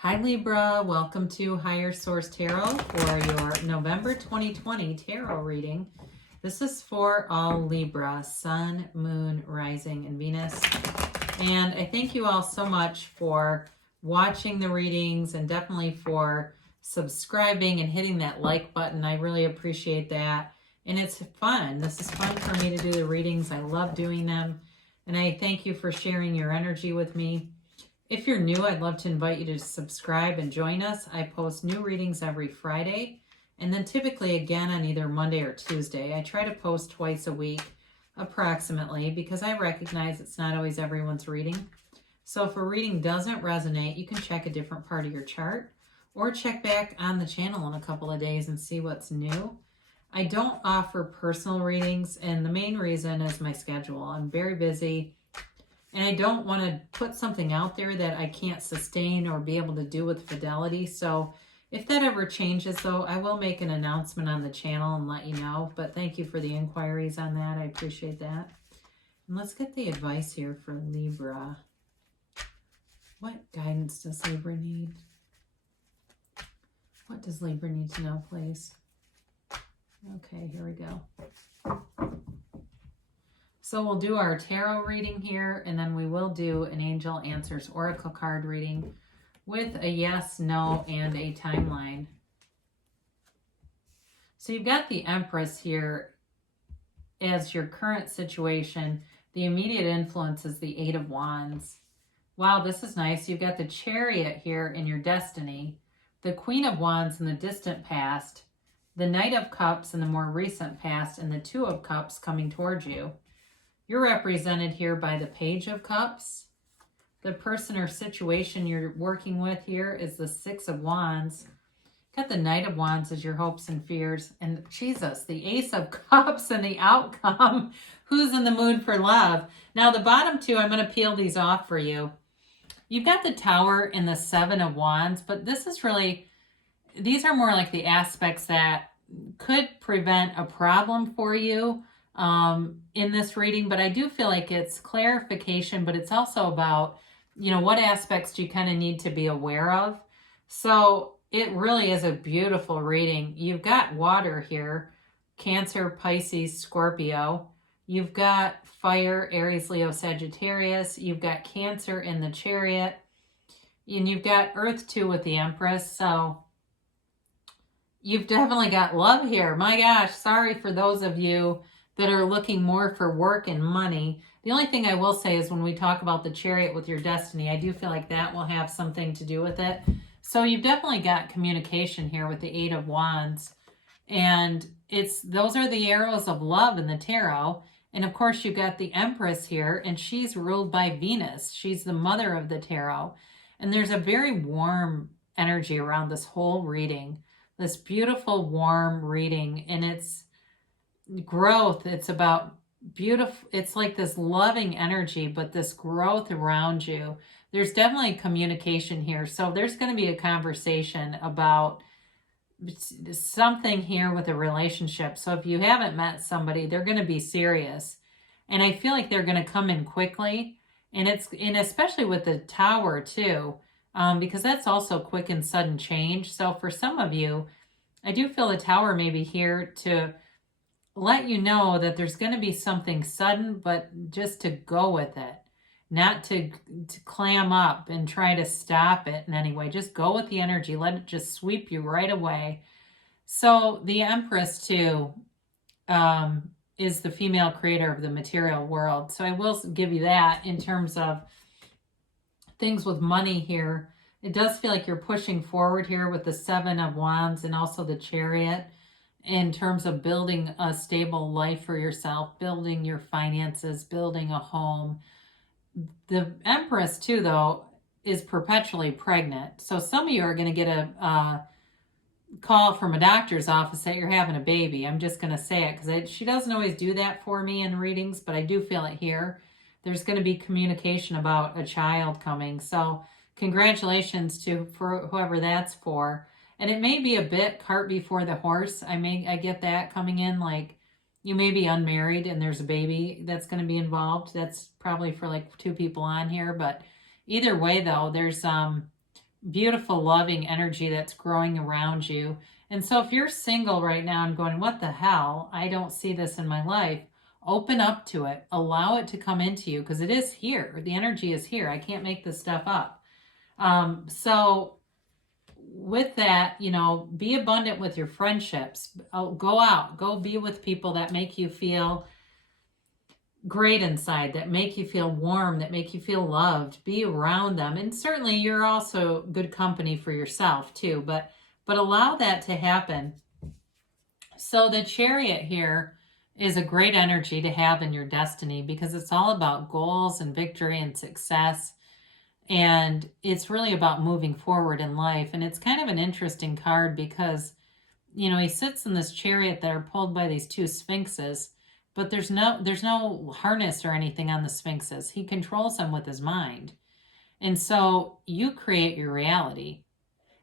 Hi Libra, welcome to Higher Source Tarot for your November 2020 tarot reading. This is for all Libra, Sun, Moon, Rising, and Venus. And I thank you all so much for watching the readings and definitely for subscribing and hitting that like button. I really appreciate that. And it's fun. This is fun for me to do the readings. I love doing them. And I thank you for sharing your energy with me. If you're new, I'd love to invite you to subscribe and join us. I post new readings every Friday, and then typically again on either Monday or Tuesday. I try to post twice a week, approximately, because I recognize it's not always everyone's reading. So if a reading doesn't resonate, you can check a different part of your chart, or check back on the channel in a couple of days and see what's new. I don't offer personal readings, and the main reason is my schedule. I'm very busy. And I don't want to put something out there that I can't sustain or be able to do with fidelity. So if that ever changes, though, I will make an announcement on the channel and let you know. But thank you for the inquiries on that. I appreciate that. And let's get the advice here for Libra. What guidance does Libra need? What does Libra need to know, please? Okay, here we go. So we'll do our tarot reading here, and then we will do an Angel Answers Oracle card reading with a yes, no, and a timeline. So you've got the Empress here as your current situation. The immediate influence is the Eight of Wands. Wow, this is nice. You've got the Chariot here in your destiny, the Queen of Wands in the distant past, the Knight of Cups in the more recent past, and the Two of Cups coming towards you. You're represented here by the Page of Cups. The person or situation you're working with here is the Six of Wands. Got the Knight of Wands as your hopes and fears. And Jesus, the Ace of Cups and the outcome. Who's in the mood for love? Now the bottom two, I'm going to peel these off for you. You've got the Tower and the Seven of Wands, but this is really, these are more like the aspects that could prevent a problem for you in this reading, but I do feel like it's clarification, but it's also about, what aspects do you kind of need to be aware of. So it really is a beautiful reading. You've got water here, Cancer, Pisces, Scorpio. You've got fire, Aries, Leo, Sagittarius. You've got Cancer in the Chariot, and you've got Earth too with the Empress. So you've definitely got love here. My gosh, sorry for those of you that are looking more for work and money. The only thing I will say is when we talk about the Chariot with your destiny, I do feel like that will have something to do with it. So you've definitely got communication here with the Eight of Wands. And those are the arrows of love in the tarot. And of course you've got the Empress here, and she's ruled by Venus. She's the mother of the tarot. And there's a very warm energy around this whole reading. This beautiful, warm reading. And it's growth. It's about beautiful. It's like this loving energy, but this growth around you. There's definitely communication here. So there's going to be a conversation about something here with a relationship. So if you haven't met somebody, they're going to be serious. And I feel like they're going to come in quickly. And especially with the Tower too, because that's also quick and sudden change. So for some of you, I do feel the Tower may be here to let you know that there's going to be something sudden, but just to go with it, not to clam up and try to stop it in any way. Just go with the energy. Let it just sweep you right away. So the Empress too is the female creator of the material world. So I will give you that in terms of things with money here. It does feel like you're pushing forward here with the Seven of Wands and also the Chariot, in terms of building a stable life for yourself, building your finances, building a home. The Empress too, though, is perpetually pregnant. So some of you are going to get a call from a doctor's office that you're having a baby. I'm just going to say it because she doesn't always do that for me in readings, but I do feel it here. There's going to be communication about a child coming. So congratulations for whoever that's for. And it may be a bit cart before the horse. I get that coming in, like you may be unmarried and there's a baby that's going to be involved. That's probably for like two people on here. But either way, though, there's beautiful, loving energy that's growing around you. And so if you're single right now and going, what the hell? I don't see this in my life. Open up to it. Allow it to come into you, because it is here. The energy is here. I can't make this stuff up. So with that, be abundant with your friendships. Go out. Go be with people that make you feel great inside, that make you feel warm, that make you feel loved. Be around them. And certainly you're also good company for yourself too, but allow that to happen. So the Chariot here is a great energy to have in your destiny, because it's all about goals and victory and success. And it's really about moving forward in life. And it's kind of an interesting card because, he sits in this chariot that are pulled by these two sphinxes, but there's no harness or anything on the sphinxes. He controls them with his mind. And so you create your reality.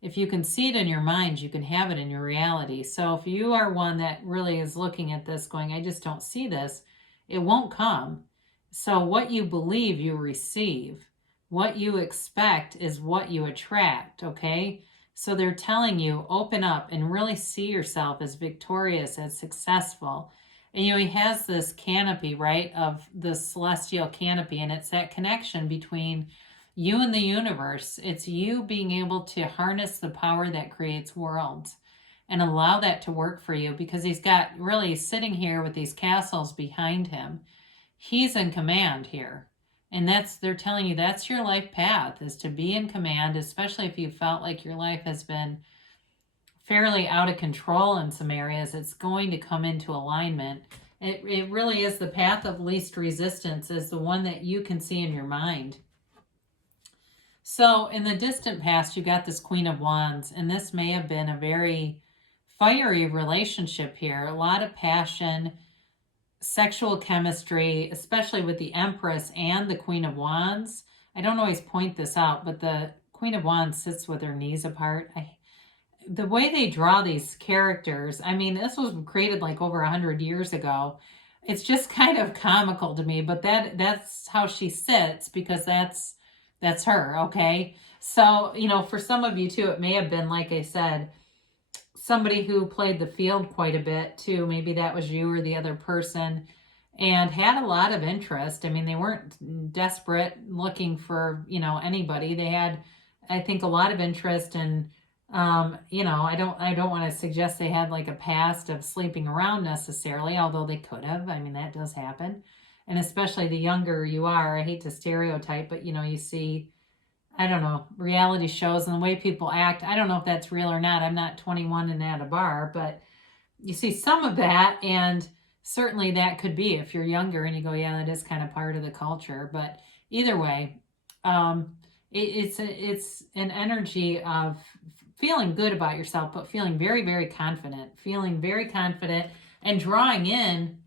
If you can see it in your mind, you can have it in your reality. So if you are one that really is looking at this going, I just don't see this, it won't come. So what you believe, you receive. What you expect is what you attract, okay? So they're telling you, open up and really see yourself as victorious, as successful. And he has this canopy, right, of the celestial canopy, and it's that connection between you and the universe. It's you being able to harness the power that creates worlds and allow that to work for you, because he's got really sitting here with these castles behind him. He's in command here. And they're telling you that's your life path, is to be in command, especially if you felt like your life has been fairly out of control in some areas. It's going to come into alignment. It really is the path of least resistance, is the one that you can see in your mind. So in the distant past, you got this Queen of Wands, and this may have been a very fiery relationship here. A lot of passion, sexual chemistry, especially with the Empress and the Queen of Wands. I don't always point this out, but the Queen of Wands sits with her knees apart. The way they draw these characters, I mean, this was created like over 100 years ago. It's just kind of comical to me, but that's how she sits, because that's her, okay? So, for some of you too, it may have been, like I said, somebody who played the field quite a bit too. Maybe that was you or the other person, and had a lot of interest. I mean, they weren't desperate looking for, anybody. They had, I think, a lot of interest, and I don't want to suggest they had like a past of sleeping around necessarily, although they could have. I mean, that does happen. And especially the younger you are, I hate to stereotype, but you see, I don't know, reality shows and the way people act. I don't know if that's real or not. I'm not 21 and at a bar, but you see some of that, and certainly that could be if you're younger and you go, yeah, that is kind of part of the culture. But either way, it's an energy of feeling good about yourself, but feeling very, very confident, and drawing in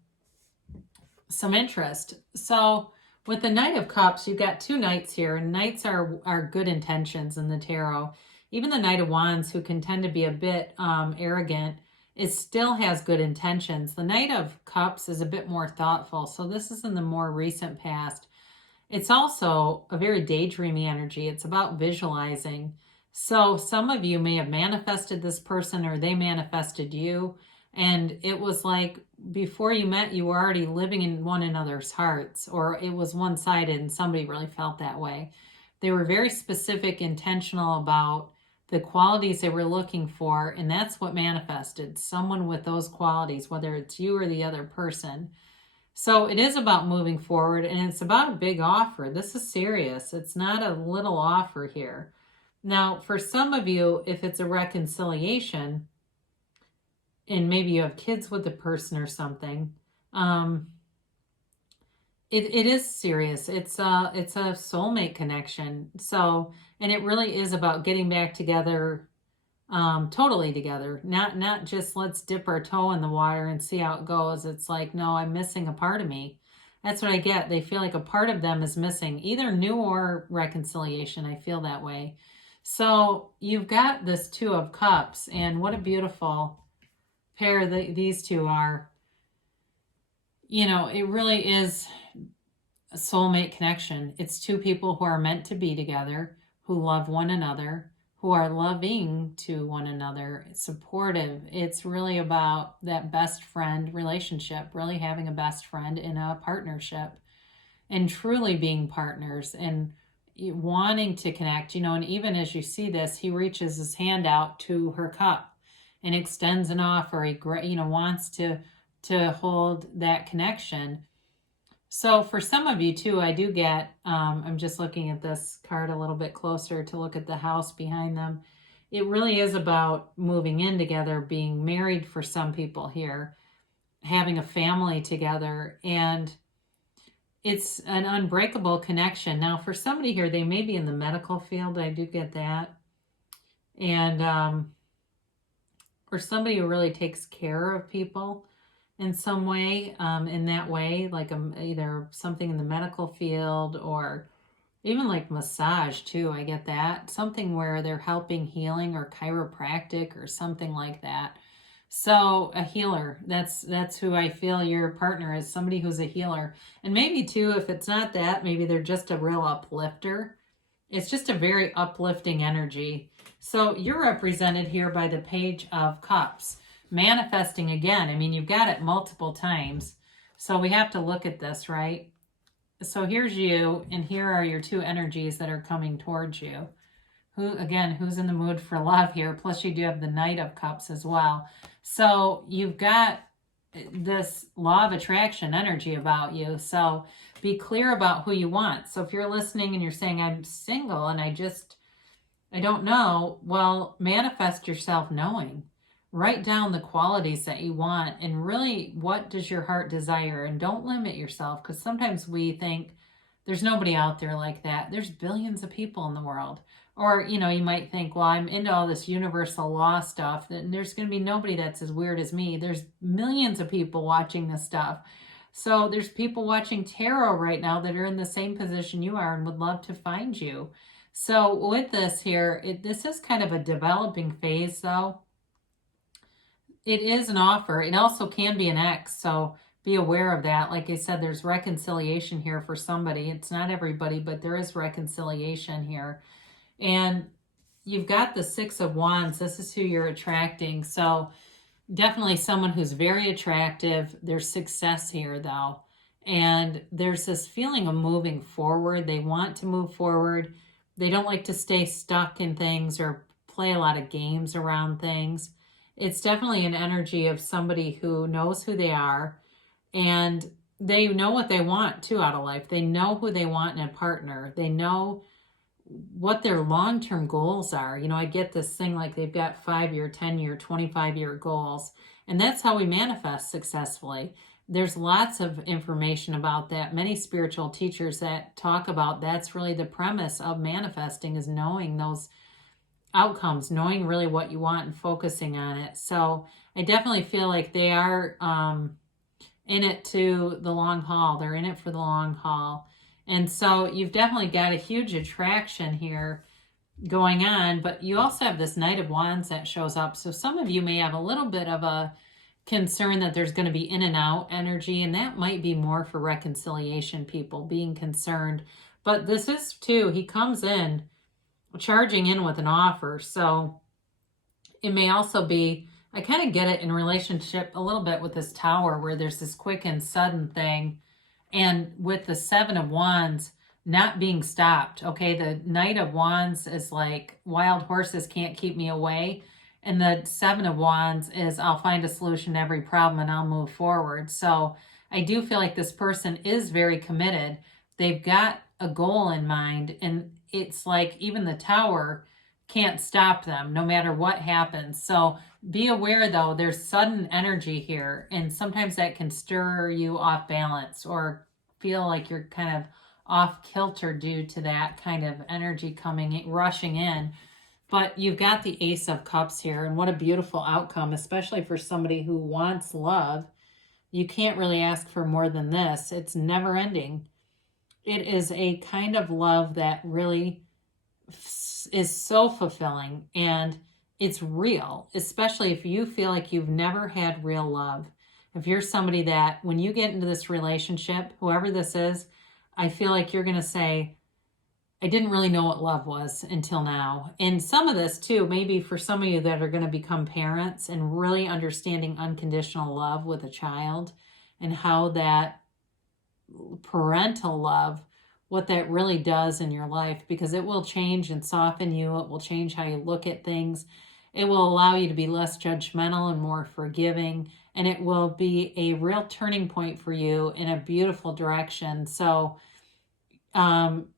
some interest. So with the Knight of Cups, you've got two knights here, and knights are good intentions in the tarot. Even the Knight of Wands, who can tend to be a bit arrogant, still has good intentions. The Knight of Cups is a bit more thoughtful, so this is in the more recent past. It's also a very daydreamy energy. It's about visualizing. So some of you may have manifested this person, or they manifested you, and it was like before you met, you were already living in one another's hearts, or it was one-sided and somebody really felt that way. They were very specific, intentional about the qualities they were looking for, and that's what manifested. Someone with those qualities, whether it's you or the other person. So it is about moving forward, and it's about a big offer. This is serious. It's not a little offer here. Now, for some of you, if it's a reconciliation, and maybe you have kids with the person or something, it is serious. It's a soulmate connection. So, and it really is about getting back together, totally together. Not just let's dip our toe in the water and see how it goes. It's like, no, I'm missing a part of me. That's what I get. They feel like a part of them is missing, either new or reconciliation. I feel that way. So you've got this Two of Cups, and what a beautiful pair these two are. It really is a soulmate connection. It's two people who are meant to be together, who love one another, who are loving to one another, supportive. It's really about that best friend relationship, really having a best friend in a partnership and truly being partners and wanting to connect, and even as you see this, he reaches his hand out to her cup and extends an offer. He, wants to hold that connection. So for some of you too, I do get, I'm just looking at this card a little bit closer to look at the house behind them. It really is about moving in together, being married for some people here, having a family together, and it's an unbreakable connection. Now for somebody here, they may be in the medical field. I do get that. And, or somebody who really takes care of people in some way, in that way, like either something in the medical field or even like massage too. I get that. Something where they're helping healing or chiropractic or something like that. So a healer, that's who I feel your partner is, somebody who's a healer. And maybe too, if it's not that, maybe they're just a real uplifter. It's just a very uplifting energy. So you're represented here by the Page of Cups. Manifesting again. I mean, you've got it multiple times. So we have to look at this, right? So here's you, and here are your two energies that are coming towards you. Who's in the mood for love here? Plus you do have the Knight of Cups as well. So you've got this law of attraction energy about you. So be clear about who you want. So if you're listening and you're saying, I'm single and I don't know, well, manifest yourself knowing. Write down the qualities that you want and really what does your heart desire, and don't limit yourself, because sometimes we think there's nobody out there like that. There's billions of people in the world. Or, you might think, well, I'm into all this universal law stuff, and there's going to be nobody that's as weird as me. There's millions of people watching this stuff. So there's people watching tarot right now that are in the same position you are and would love to find you. So with this here, this is kind of a developing phase though. It is an offer. It also can be an ex, so be aware of that. Like I said, there's reconciliation here for somebody. It's not everybody, but there is reconciliation here. And you've got the Six of Wands. This is who you're attracting. So definitely someone who's very attractive. There's success here, though. And there's this feeling of moving forward. They want to move forward. They don't like to stay stuck in things or play a lot of games around things. It's definitely an energy of somebody who knows who they are, and they know what they want too out of life. They know who they want in a partner. They know what their long-term goals are. I get this thing like they've got 5-year, 10-year, 25-year goals, and that's how we manifest successfully. There's lots of information about that. Many spiritual teachers that talk about that's really the premise of manifesting, is knowing those outcomes, knowing really what you want and focusing on it. So I definitely feel like they are in it to the long haul. They're in it for the long haul. And so you've definitely got a huge attraction here going on, but you also have this Knight of Wands that shows up. So some of you may have a little bit of a concern that there's going to be in and out energy, and that might be more for reconciliation people being concerned. But this is too, he comes in charging in with an offer. So it may also be, I kind of get it in relationship a little bit with this Tower, where there's this quick and sudden thing. And with the Seven of Wands not being stopped. Okay, the Knight of Wands is like wild horses can't keep me away. And the Seven of Wands is I'll find a solution to every problem and I'll move forward. So I do feel like this person is very committed. They've got a goal in mind, and it's like even the Tower can't stop them no matter what happens. So be aware though, there's sudden energy here, and sometimes that can stir you off balance or feel like you're kind of off kilter due to that kind of energy rushing in. But you've got the Ace of Cups here, and what a beautiful outcome, especially for somebody who wants love. You can't really ask for more than this. It's never ending. It is a kind of love that really is so fulfilling, and it's real, especially if you feel like you've never had real love. If you're somebody that when you get into this relationship, whoever this is, I feel like you're going to say, I didn't really know what love was until now. And some of this too, maybe for some of you that are going to become parents and really understanding unconditional love with a child and how that parental love, what that really does in your life, because it will change and soften you. It will change how you look at things. It will allow you to be less judgmental and more forgiving. And it will be a real turning point for you in a beautiful direction. So,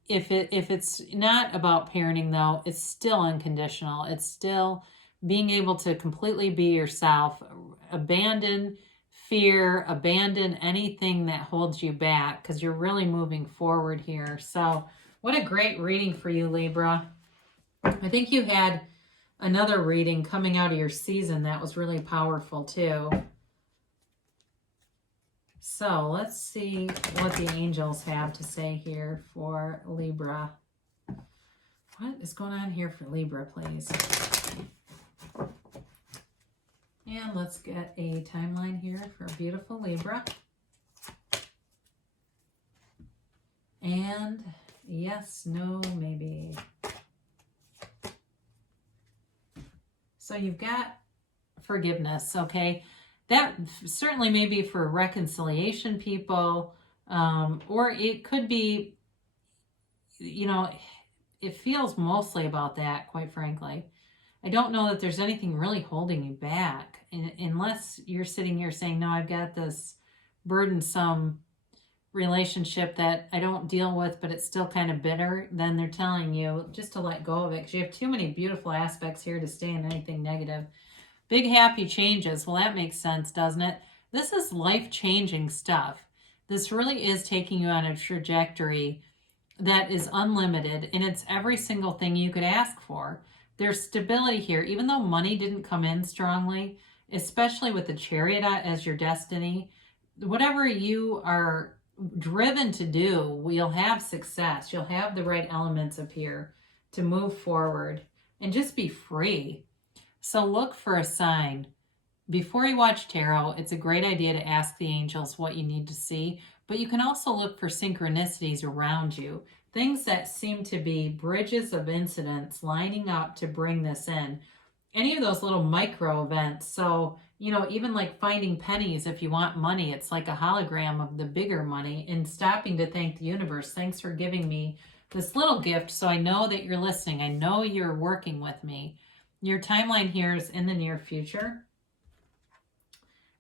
if it's not about parenting though, it's still unconditional. It's still being able to completely be yourself, abandon fear, abandon anything that holds you back, because you're really moving forward here. So what a great reading for you, Libra. I think you had another reading coming out of your season that was really powerful too. So let's see what the angels have to say here for Libra. What is going on here for Libra, please? And let's get a timeline here for beautiful Libra. And yes, no, maybe. So you've got forgiveness, okay? That certainly may be for reconciliation, people, or it could be, you know, it feels mostly about that, quite frankly. I don't know that there's anything really holding you back, unless you're sitting here saying, no, I've got this burdensome relationship that I don't deal with, but it's still kind of bitter. Then they're telling you just to let go of it, because you have too many beautiful aspects here to stay in anything negative. Big happy changes. Well, that makes sense, doesn't it? This is life-changing stuff. This really is taking you on a trajectory that is unlimited, and it's every single thing you could ask for. There's stability here, even though money didn't come in strongly, especially with the Chariot as your destiny. Whatever you are driven to do, you'll have success. You'll have the right elements appear to move forward and just be free. So look for a sign. Before you watch tarot, it's a great idea to ask the angels what you need to see, but you can also look for synchronicities around you, things that seem to be bridges of incidents lining up to bring this in. Any of those little micro events. So, you know, even like finding pennies, if you want money, it's like a hologram of the bigger money, and stopping to thank the universe. Thanks for giving me this little gift, so I know that you're listening. I know you're working with me. Your timeline here is in the near future.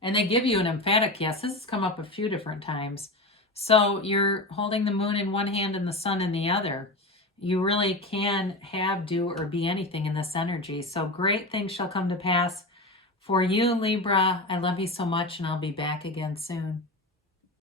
And they give you an emphatic yes. This has come up a few different times. So you're holding the moon in one hand and the sun in the other. You really can have, do, or be anything in this energy. So great things shall come to pass for you, Libra. I love you so much, and I'll be back again soon.